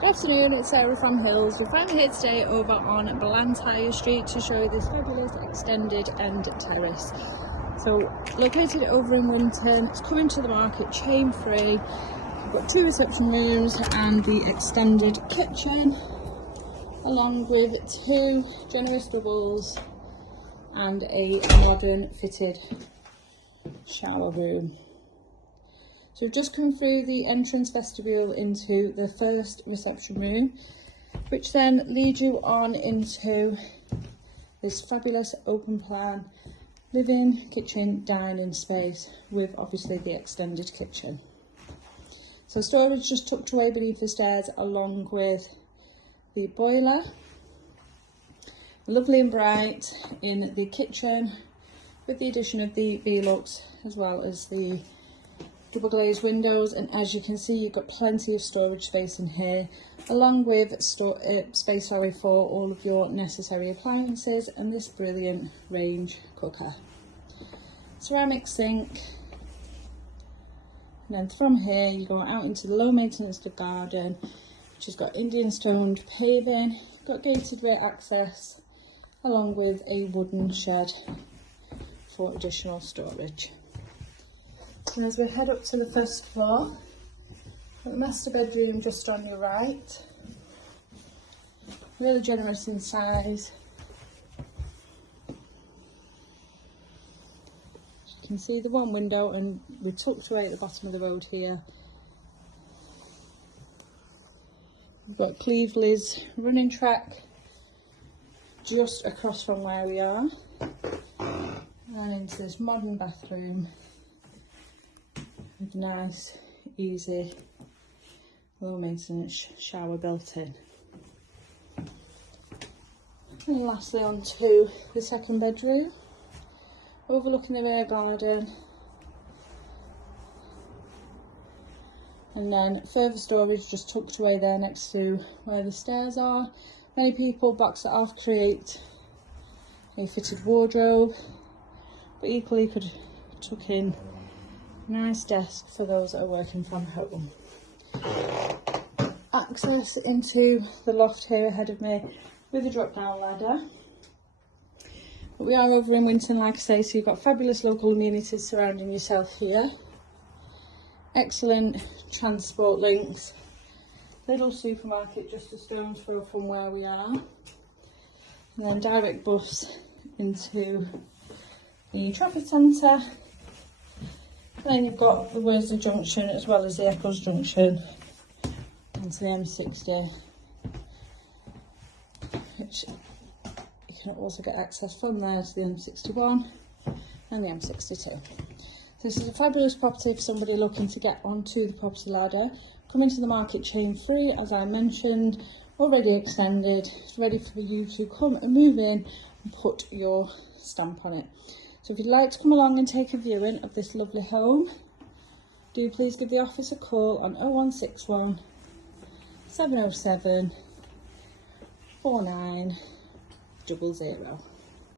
Good afternoon, it's Sarah from Hills. We're finally here today over on Blantyre Street to show you this fabulous extended end terrace. So located over in Winton, it's coming to the market chain free. We've got 2 reception rooms and the extended kitchen, along with 2 generous doubles and a modern fitted shower room. So we've just come through the entrance vestibule into the first reception room, which then leads you on into this fabulous open plan living, kitchen, dining space with obviously the extended kitchen. So storage just tucked away beneath the stairs along with the boiler. Lovely and bright in the kitchen with the addition of the Velux as well as the double glazed windows, and as you can see you've got plenty of storage space in here, along with space for all of your necessary appliances and this brilliant range cooker. Ceramic sink, and then from here you go out into the low maintenance garden, which has got Indian stoned paving, got gated way access, along with a wooden shed for additional storage. And as we head up to the first floor, the master bedroom just on your right, really generous in size. You can see the one window, and we're tucked away at the bottom of the road here. We've got Cleveley's running track just across from where we are, and into this modern bathroom with nice, easy, low maintenance shower built in. And lastly on to the second bedroom, overlooking the rear garden, and then further storage just tucked away there next to where the stairs are. Many people box it off, create a fitted wardrobe, but equally could tuck in nice desk for those that are working from home. Access into the loft here ahead of me with a drop down ladder. But we are over in Winton, like I say, so you've got fabulous local amenities surrounding yourself here. Excellent transport links. Little supermarket just a stone's throw from where we are. And then direct bus into the traffic centre. And then you've got the Worsley Junction as well as the Eccles Junction into the M60, which you can also get access from there to the M61 and the M62. So this is a fabulous property for somebody looking to get onto the property ladder. Coming to the market chain free, as I mentioned, already extended, ready for you to come and move in and put your stamp on it. So if you'd like to come along and take a viewing of this lovely home, do please give the office a call on 0161 707 4900.